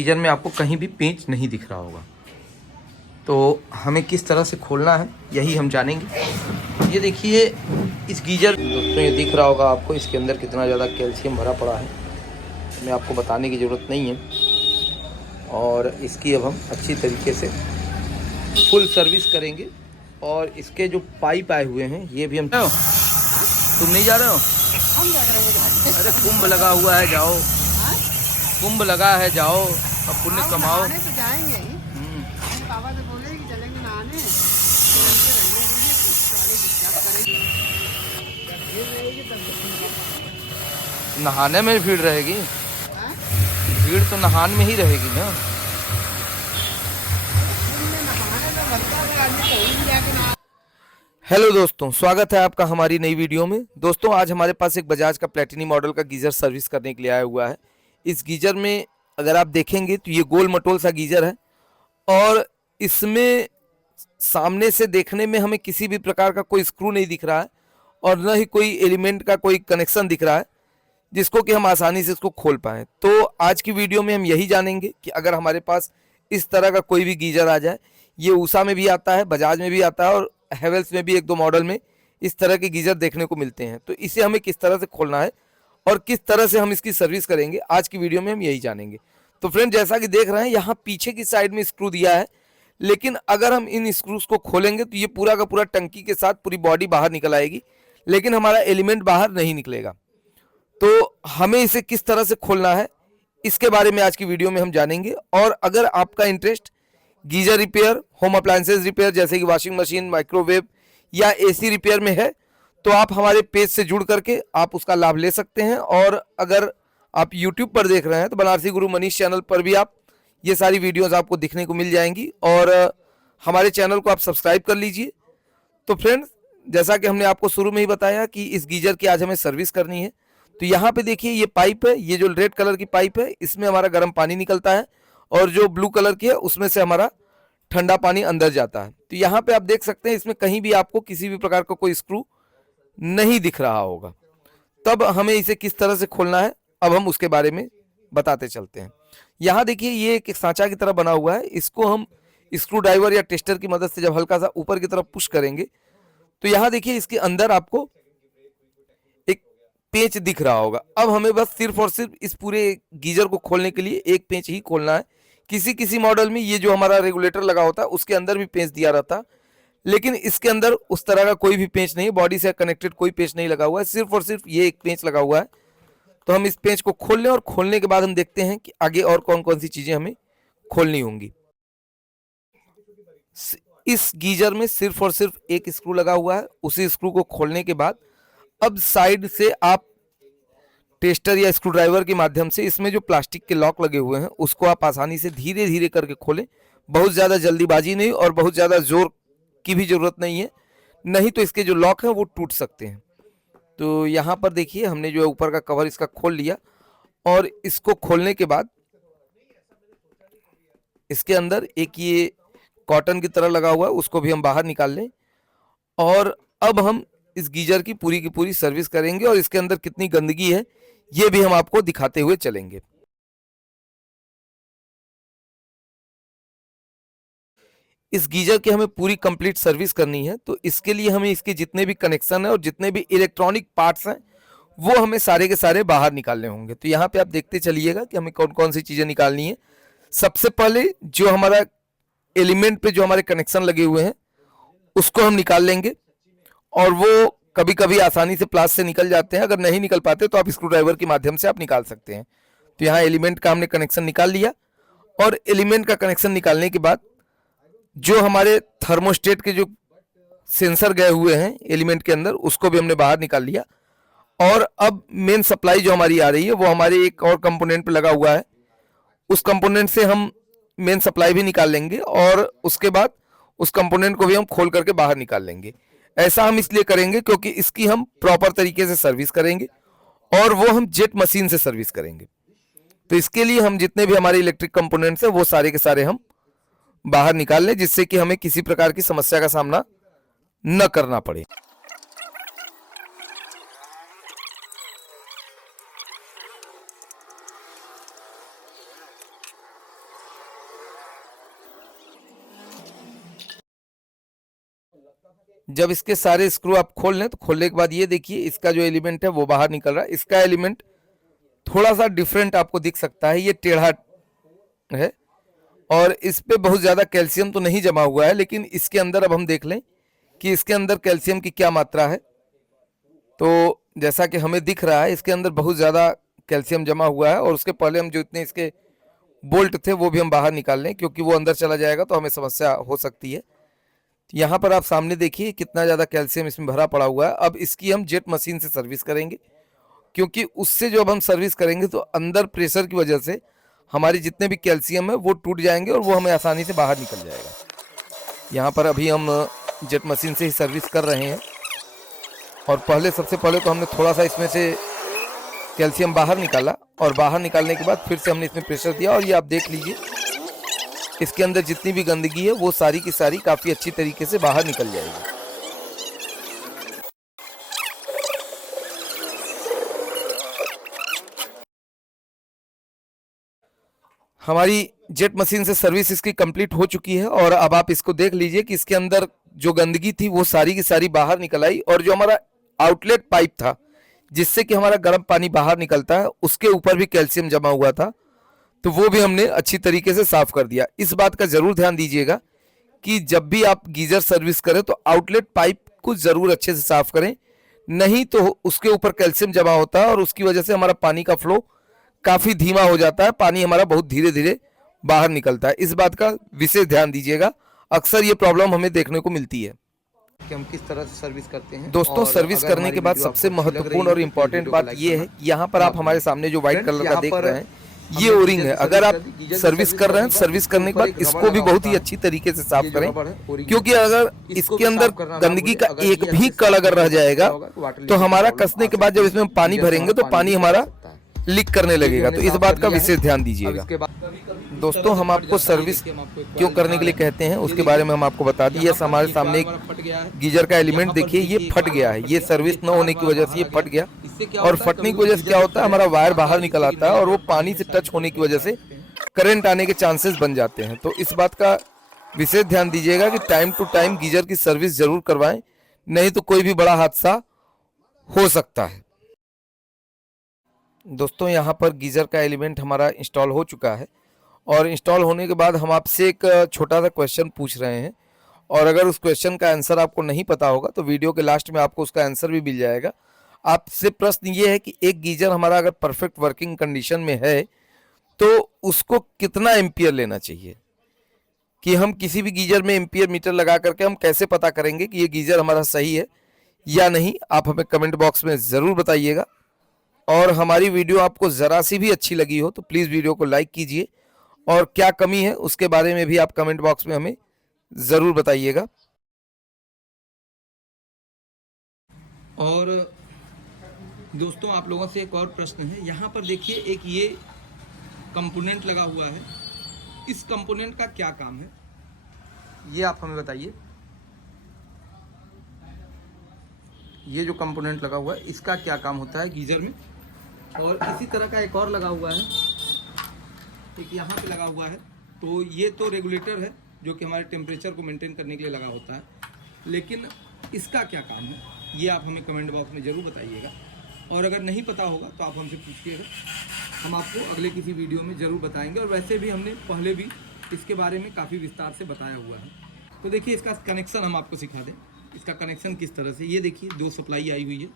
Geyser में आपको कहीं भी पेंच नहीं दिख रहा होगा, तो हमें किस तरह से खोलना है यही हम जानेंगे। ये देखिए इस गीजर दोस्तों, ये दिख रहा होगा आपको, इसके अंदर कितना ज़्यादा कैल्शियम भरा पड़ा है, हमें आपको बताने की ज़रूरत नहीं है। और इसकी अब हम अच्छी तरीके से फुल सर्विस करेंगे। और इसके जो पाइप आए हुए हैं ये भी हम तुम नहीं जा रहे हो? हम क्या करेंगे? अरे कुंभ लगा हुआ है, जाओ। कुंभ लगा है, जाओ, अब पुण्य कमाओ। नहाने तो जाएंगे ही। पापा तो बोले कि चलेंगे नहाने, नहाने में भीड़ रहेगी, भीड़ तो नहान में ही रहेगी ना। हेलो दोस्तों, स्वागत है आपका हमारी नई वीडियो में। दोस्तों आज हमारे पास एक बजाज का प्लेटिनी मॉडल का गीज़र सर्विस करने के लिए आया हुआ है। इस गीज़र में अगर आप देखेंगे तो ये गोल मटोल सा गीज़र है और इसमें सामने से देखने में हमें किसी भी प्रकार का कोई स्क्रू नहीं दिख रहा है और न ही कोई एलिमेंट का कोई कनेक्शन दिख रहा है जिसको कि हम आसानी से इसको खोल पाएँ। तो आज की वीडियो में हम यही जानेंगे कि अगर हमारे पास इस तरह का कोई भी गीज़र आ जाए, ये ऊषा में भी आता है, बजाज में भी आता है और हेवेल्स में भी एक दो मॉडल में इस तरह के गीज़र देखने को मिलते हैं, तो इसे हमें किस तरह से खोलना है और किस तरह से हम इसकी सर्विस करेंगे, आज की वीडियो में हम यही जानेंगे। तो फ्रेंड जैसा कि देख रहे हैं यहाँ पीछे की साइड में स्क्रू दिया है, लेकिन अगर हम इन स्क्रूज को खोलेंगे तो ये पूरा का पूरा टंकी के साथ पूरी बॉडी बाहर निकल आएगी, लेकिन हमारा एलिमेंट बाहर नहीं निकलेगा। तो हमें इसे किस तरह से खोलना है इसके बारे में आज की वीडियो में हम जानेंगे। और अगर आपका interest geyser repair, home appliances repair जैसे कि वॉशिंग मशीन, माइक्रोवेव या एसी रिपेयर में है तो आप हमारे पेज से जुड़ करके आप उसका लाभ ले सकते हैं। और अगर आप यूट्यूब पर देख रहे हैं तो बनारसी गुरु मनीष चैनल पर भी आप ये सारी वीडियोस आपको दिखने को मिल जाएंगी और हमारे चैनल को आप सब्सक्राइब कर लीजिए। तो फ्रेंड्स जैसा कि हमने आपको शुरू में ही बताया कि इस गीजर की आज हमें सर्विस करनी है, तो यहाँ पे देखिए ये पाइप है, ये जो रेड कलर की पाइप है इसमें हमारा गर्म पानी निकलता है और जो ब्लू कलर की है उसमें से हमारा ठंडा पानी अंदर जाता है। तो यहाँ पे आप देख सकते हैं इसमें कहीं भी आपको किसी भी प्रकार का कोई स्क्रू नहीं दिख रहा होगा। तब हमें इसे किस तरह से खोलना है अब हम उसके बारे में बताते चलते हैं। यहाँ देखिए ये एक सांचा की तरह बना हुआ है, इसको हम स्क्रू ड्राइवर या टेस्टर की मदद से जब हल्का सा ऊपर की तरफ पुश करेंगे तो यहाँ देखिए इसके अंदर आपको एक पेंच दिख रहा होगा। अब हमें बस सिर्फ और सिर्फ इस पूरे गीजर को खोलने के लिए एक पेंच ही खोलना है। किसी किसी मॉडल में ये जो हमारा रेगुलेटर लगा होता है उसके अंदर भी पेंच दिया रहता, लेकिन इसके अंदर उस तरह का कोई भी पेंच नहीं, बॉडी से कनेक्टेड कोई पेंच नहीं लगा हुआ है, सिर्फ और सिर्फ ये एक पेंच लगा हुआ है। तो हम इस पेंच को खोल लें और खोलने के बाद हम देखते हैं कि आगे और कौन कौन सी चीजें हमें खोलनी होंगी। इस गीजर में सिर्फ और सिर्फ एक स्क्रू लगा हुआ है, उसी स्क्रू को खोलने के बाद अब साइड से आप टेस्टर या स्क्रू ड्राइवर के माध्यम से इसमें जो प्लास्टिक के लॉक लगे हुए हैं उसको आप आसानी से धीरे धीरे करके खोलें। बहुत ज़्यादा जल्दीबाजी नहीं और बहुत ज़्यादा जोर की भी ज़रूरत नहीं है, नहीं तो इसके जो लॉक हैं वो टूट सकते हैं। तो यहाँ पर देखिए हमने जो है ऊपर का कवर इसका खोल लिया और इसको खोलने के बाद इसके अंदर एक ये कॉटन की तरह लगा हुआ है उसको भी हम बाहर निकाल लें और अब हम इस गीजर की पूरी सर्विस करेंगे और इसके अंदर कितनी गंदगी है ये भी हम आपको दिखाते हुए चलेंगे। इस गीजर की हमें पूरी कंप्लीट सर्विस करनी है, तो इसके लिए हमें इसके जितने भी कनेक्शन है और जितने भी इलेक्ट्रॉनिक पार्ट्स हैं वो हमें सारे के सारे बाहर निकालने होंगे। तो यहाँ पे आप देखते चलिएगा कि हमें कौन कौन सी चीज़ें निकालनी है। सबसे पहले जो हमारा एलिमेंट पे जो हमारे कनेक्शन लगे हुए हैं उसको हम निकाल लेंगे और वो कभी कभी आसानी से प्लास से निकल जाते हैं, अगर नहीं निकल पाते तो आप स्क्रू ड्राइवर के माध्यम से आप निकाल सकते हैं। तो यहाँ एलिमेंट का हमने कनेक्शन निकाल लिया और एलिमेंट का कनेक्शन निकालने के बाद जो हमारे थर्मोस्टेट के जो सेंसर गए हुए हैं एलिमेंट के अंदर उसको भी हमने बाहर निकाल लिया। और अब मेन सप्लाई जो हमारी आ रही है वो हमारे एक और कंपोनेंट पे लगा हुआ है, उस कंपोनेंट से हम मेन सप्लाई भी निकाल लेंगे और उसके बाद उस कंपोनेंट को भी हम खोल करके बाहर निकाल लेंगे। ऐसा हम इसलिए करेंगे क्योंकि इसकी हम प्रॉपर तरीके से सर्विस करेंगे और वो हम जेट मशीन से सर्विस करेंगे। तो इसके लिए हम जितने भी हमारे इलेक्ट्रिक कंपोनेंट्स हैं वो सारे के सारे हम बाहर निकाल लें जिससे कि हमें किसी प्रकार की समस्या का सामना न करना पड़े। जब इसके सारे स्क्रू आप खोल लें तो खोलने के बाद ये देखिए इसका जो एलिमेंट है वो बाहर निकल रहा है। इसका एलिमेंट थोड़ा सा डिफरेंट आपको दिख सकता है, ये टेढ़ा है और इस पे बहुत ज़्यादा कैल्शियम तो नहीं जमा हुआ है, लेकिन इसके अंदर अब हम देख लें कि इसके अंदर कैल्शियम की क्या मात्रा है। तो जैसा कि हमें दिख रहा है इसके अंदर बहुत ज़्यादा कैल्शियम जमा हुआ है और उसके पहले हम जो इतने इसके बोल्ट थे वो भी हम बाहर निकाल लें, क्योंकि वो अंदर चला जाएगा तो हमें समस्या हो सकती है। यहाँ पर आप सामने देखिए कितना ज़्यादा कैल्शियम इसमें भरा पड़ा हुआ है। अब इसकी हम जेट मशीन से सर्विस करेंगे, क्योंकि उससे जो अब हम सर्विस करेंगे तो अंदर प्रेशर की वजह से हमारी जितने भी कैल्शियम है वो टूट जाएंगे और वो हमें आसानी से बाहर निकल जाएगा। यहाँ पर अभी हम जेट मशीन से ही सर्विस कर रहे हैं और सबसे पहले तो हमने थोड़ा सा इसमें से कैल्शियम बाहर निकाला और बाहर निकालने के बाद फिर से हमने इसमें प्रेशर दिया और ये आप देख लीजिए इसके अंदर जितनी भी गंदगी है वो सारी की सारी काफ़ी अच्छी तरीके से बाहर निकल जाएगी। हमारी जेट मशीन से सर्विस इसकी कंप्लीट हो चुकी है और अब आप इसको देख लीजिए कि इसके अंदर जो गंदगी थी वो सारी की सारी बाहर निकल आई और जो हमारा आउटलेट पाइप था जिससे कि हमारा गर्म पानी बाहर निकलता है उसके ऊपर भी कैल्शियम जमा हुआ था, तो वो भी हमने अच्छी तरीके से साफ कर दिया। इस बात का जरूर ध्यान दीजिएगा कि जब भी आप गीजर सर्विस करें तो आउटलेट पाइप को जरूर अच्छे से साफ करें, नहीं तो उसके ऊपर कैल्शियम जमा होता है और उसकी वजह से हमारा पानी का फ्लो काफ़ी धीमा हो जाता है, पानी हमारा बहुत धीरे धीरे बाहर निकलता है। इस बात का विशेष ध्यान दीजिएगा, अक्सर ये प्रॉब्लम हमें देखने को मिलती है कि हम किस तरह से सर्विस करते हैं। दोस्तों, सर्विस करने के बाद सबसे महत्वपूर्ण और इम्पोर्टेंट बात ये है कि यहाँ पर आप हमारे सामने जो व्हाइट कलर का देख रहे हैं ये ओरिंग है। अगर आप सर्विस कर रहे हैं, सर्विस करने के बाद इसको भी बहुत ही अच्छी तरीके से साफ करें, क्योंकि अगर इसके अंदर गंदगी का एक भी कण अगर रह जाएगा तो हमारा कसने के बाद जब इसमें हम पानी भरेंगे तो पानी हमारा लीक करने लगेगा। तो इस बात का विशेष ध्यान दीजिएगा। दोस्तों, हम आपको सर्विस क्यों करने के लिए कहते हैं उसके बारे में हम आपको बता दें। ये हमारे सामने एक गीजर का एलिमेंट देखिए, ये फट गया है। ये सर्विस न होने की वजह से ये फट गया और फटने की वजह से क्या होता है, हमारा वायर बाहर निकल आता है और वो पानी से टच होने की वजह से करंट आने के चांसेस बन जाते हैं। तो इस बात का विशेष ध्यान दीजिएगा कि टाइम टू टाइम गीजर की सर्विस जरूर करवाएं, नहीं तो कोई भी बड़ा हादसा हो सकता है। दोस्तों, यहाँ पर गीजर का एलिमेंट हमारा इंस्टॉल हो चुका है और इंस्टॉल होने के बाद हम आपसे एक छोटा सा क्वेश्चन पूछ रहे हैं और अगर उस क्वेश्चन का आंसर आपको नहीं पता होगा तो वीडियो के लास्ट में आपको उसका आंसर भी मिल जाएगा। आपसे प्रश्न ये है कि एक गीजर हमारा अगर परफेक्ट वर्किंग कंडीशन में है तो उसको कितना एम्पियर लेना चाहिए, कि हम किसी भी गीजर में एम्पियर मीटर लगा करके हम कैसे पता करेंगे कि ये गीजर हमारा सही है या नहीं, आप हमें कमेंट बॉक्स में ज़रूर बताइएगा। और हमारी वीडियो आपको ज़रा सी भी अच्छी लगी हो तो प्लीज़ वीडियो को लाइक कीजिए और क्या कमी है उसके बारे में भी आप कमेंट बॉक्स में हमें ज़रूर बताइएगा। और दोस्तों, आप लोगों से एक और प्रश्न है। यहाँ पर देखिए एक ये कंपोनेंट लगा हुआ है, इस कंपोनेंट का क्या काम है ये आप हमें बताइए। ये जो कंपोनेंट लगा हुआ है इसका क्या काम होता है गीजर में। और इसी तरह का एक और लगा हुआ है, एक यहाँ पे लगा हुआ है। तो ये तो रेगुलेटर है जो कि हमारे टेम्परेचर को मेंटेन करने के लिए लगा होता है, लेकिन इसका क्या काम है ये आप हमें कमेंट बॉक्स में ज़रूर बताइएगा। और अगर नहीं पता होगा तो आप हमसे पूछिएगा, हम आपको अगले किसी वीडियो में ज़रूर बताएंगे। और वैसे भी हमने पहले भी इसके बारे में काफ़ी विस्तार से बताया हुआ है। तो देखिए इसका कनेक्शन हम आपको सिखा दें। इसका कनेक्शन किस तरह से, ये देखिए दो सप्लाई आई हुई है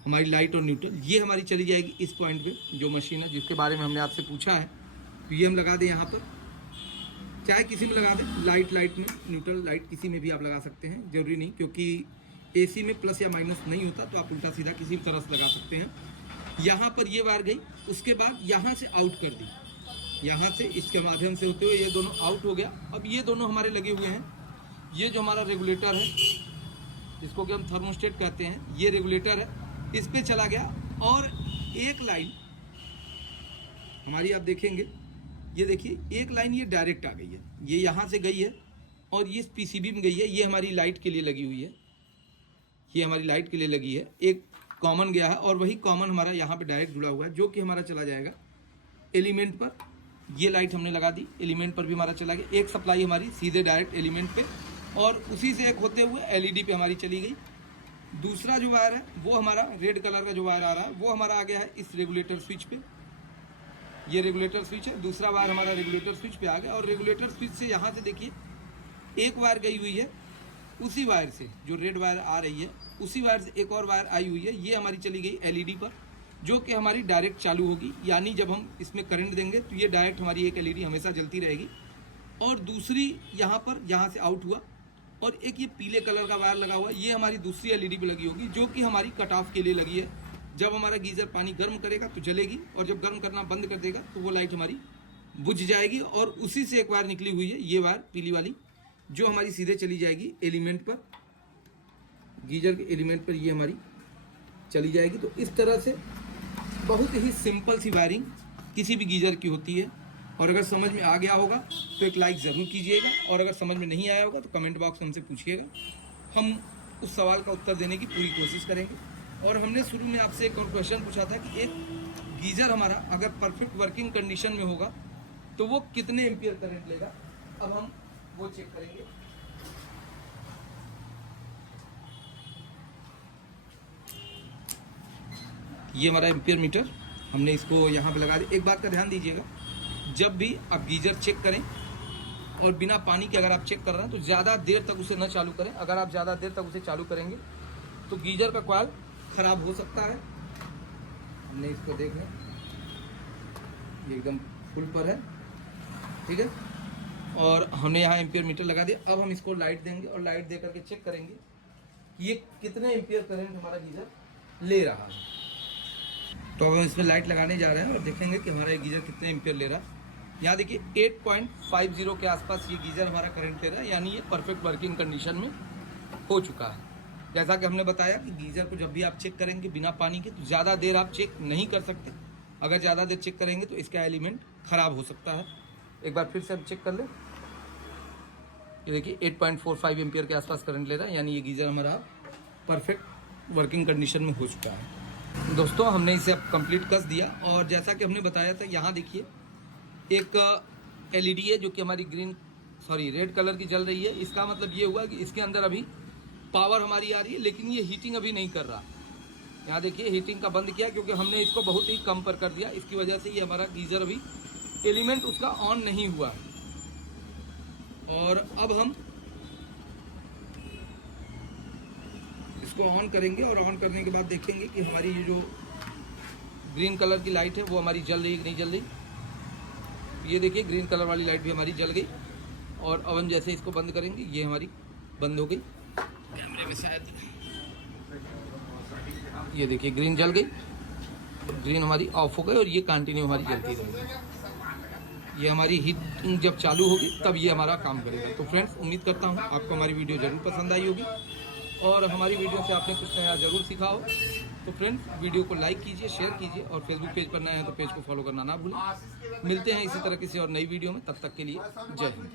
हमारी लाइट और न्यूट्रल। ये हमारी चली जाएगी इस पॉइंट पे जो मशीन है जिसके बारे में हमने आपसे पूछा है। तो ये हम लगा दें यहाँ पर, चाहे किसी में लगा दें, लाइट में, न्यूट्रल लाइट किसी में भी आप लगा सकते हैं, ज़रूरी नहीं, क्योंकि एसी में प्लस या माइनस नहीं होता तो आप उल्टा सीधा किसी भी तरह से लगा सकते हैं। यहाँ पर ये वायर गई, उसके बाद यहाँ से आउट कर दी, यहाँ से इसके माध्यम से होते हुए ये दोनों आउट हो गया। अब ये दोनों हमारे लगे हुए हैं। ये जो हमारा रेगुलेटर है जिसको कि हम थर्मोस्टेट कहते हैं, ये रेगुलेटर है, इस पे चला गया। और एक लाइन हमारी आप देखेंगे, ये देखिए एक लाइन ये डायरेक्ट आ गई है, ये यहाँ से गई है और ये पीसीबी में गई है। ये हमारी लाइट के लिए लगी हुई है, ये हमारी लाइट के लिए लगी है। एक कॉमन गया है और वही कॉमन हमारा यहाँ पे डायरेक्ट जुड़ा हुआ है जो कि हमारा चला जाएगा एलिमेंट पर। ये लाइट हमने लगा दी, एलिमेंट पर भी हमारा चला गया। एक सप्लाई हमारी सीधे डायरेक्ट एलिमेंट पे और उसी से एक होते हुए एलईडी पे हमारी चली गई। दूसरा जो वायर है वो हमारा रेड कलर का जो वायर आ रहा है वो हमारा आ गया है इस रेगुलेटर स्विच पे। ये रेगुलेटर स्विच है, दूसरा वायर हमारा रेगुलेटर स्विच पे आ गया। और रेगुलेटर स्विच से यहाँ से देखिए एक वायर गई हुई है, उसी वायर से जो रेड वायर आ रही है उसी वायर से एक और वायर आई हुई है। ये हमारी चली गई एलईडी पर, जो कि हमारी डायरेक्ट चालू होगी, यानी जब हम इसमें करंट देंगे तो ये डायरेक्ट हमारी एक एलईडी हमेशा जलती रहेगी। और दूसरी यहाँ पर, यहाँ से आउट हुआ, और एक ये पीले कलर का वायर लगा हुआ है, ये हमारी दूसरी एलईडी पे लगी होगी, जो कि हमारी कट ऑफ के लिए लगी है। जब हमारा गीज़र पानी गर्म करेगा तो जलेगी, और जब गर्म करना बंद कर देगा तो वो लाइट हमारी बुझ जाएगी। और उसी से एक वायर निकली हुई है, ये वायर पीली वाली, जो हमारी सीधे चली जाएगी एलिमेंट पर, गीज़र के एलिमेंट पर ये हमारी चली जाएगी। तो इस तरह से बहुत ही सिंपल सी वायरिंग किसी भी गीज़र की होती है। और अगर समझ में आ गया होगा तो एक लाइक ज़रूर कीजिएगा, और अगर समझ में नहीं आया होगा तो कमेंट बॉक्स में हमसे पूछिएगा, हम उस सवाल का उत्तर देने की पूरी कोशिश करेंगे। और हमने शुरू में आपसे एक और क्वेश्चन पूछा था कि एक गीज़र हमारा अगर परफेक्ट वर्किंग कंडीशन में होगा तो वो कितने एम्पियर करंट लेगा। अब हम वो चेक करेंगे। ये हमारा एम्पियर मीटर, हमने इसको यहाँ पे लगा दिया। एक बात का ध्यान दीजिएगा, जब भी आप गीज़र चेक करें और बिना पानी के अगर आप चेक कर रहे हैं तो ज़्यादा देर तक उसे न चालू करें। अगर आप ज़्यादा देर तक उसे चालू करेंगे तो गीज़र का कॉइल ख़राब हो सकता है। हमने इसको देख लें, ये एकदम फुल पर है, ठीक है। और हमने यहाँ एम्पियर मीटर लगा दिया। अब हम इसको लाइट देंगे और लाइट दे करके चेक करेंगे कि ये कितने एम्पियर करंट हमारा गीज़र ले रहा है। तो अब हम इसमें लाइट लगाने जा रहे हैं और देखेंगे कि हमारा ये गीज़र कितने एम्पियर ले रहा है। यहाँ देखिए 8.50 के आसपास ये गीज़र हमारा करंट ले रहा है, यानी ये परफेक्ट वर्किंग कंडीशन में हो चुका है। जैसा कि हमने बताया कि गीज़र को जब भी आप चेक करेंगे बिना पानी के तो ज़्यादा देर आप चेक नहीं कर सकते। अगर ज़्यादा देर चेक करेंगे तो इसका एलिमेंट ख़राब हो सकता है। एक बार फिर से हम चेक कर लें। ये देखिए 8.45 एम्पियर के आसपास करंट ले रहा है, यानी ये गीज़र हमारा परफेक्ट वर्किंग कंडीशन में हो चुका है। दोस्तों हमने इसे अब कंप्लीट कस दिया। और जैसा कि हमने बताया था, यहाँ देखिए एक एलईडी है जो कि हमारी रेड कलर की जल रही है। इसका मतलब ये हुआ कि इसके अंदर अभी पावर हमारी आ रही है, लेकिन ये हीटिंग अभी नहीं कर रहा। यहाँ देखिए हीटिंग का बंद किया, क्योंकि हमने इसको बहुत ही कम पर कर दिया। इसकी वजह से ये हमारा गीज़र अभी एलिमेंट उसका ऑन नहीं हुआ है। और अब हम इसको ऑन करेंगे, और ऑन करने के बाद देखेंगे कि हमारी ये जो ग्रीन कलर की लाइट है वो हमारी जल रही है कि नहीं जल रही। ये देखिए ग्रीन कलर वाली लाइट भी हमारी जल गई। और अब हम जैसे इसको बंद करेंगे ये हमारी बंद हो गई। कैमरे में शायद ये देखिए ग्रीन जल गई, ग्रीन हमारी ऑफ हो गई, और ये कंटिन्यू हमारी जलती रहेगी। ये हमारी हीटिंग जब चालू होगी तब ये हमारा काम करेगा। तो फ्रेंड्स उम्मीद करता हूँ आपको हमारी वीडियो ज़रूर पसंद आई होगी, और हमारी वीडियो से आपने कुछ नया ज़रूर सीखा हो। तो फ्रेंड्स वीडियो को लाइक कीजिए, शेयर कीजिए, और फेसबुक पेज पर नए हैं तो पेज को फॉलो करना ना भूलें। मिलते हैं इसी तरह किसी और नई वीडियो में, तब तक के लिए जय हिंद।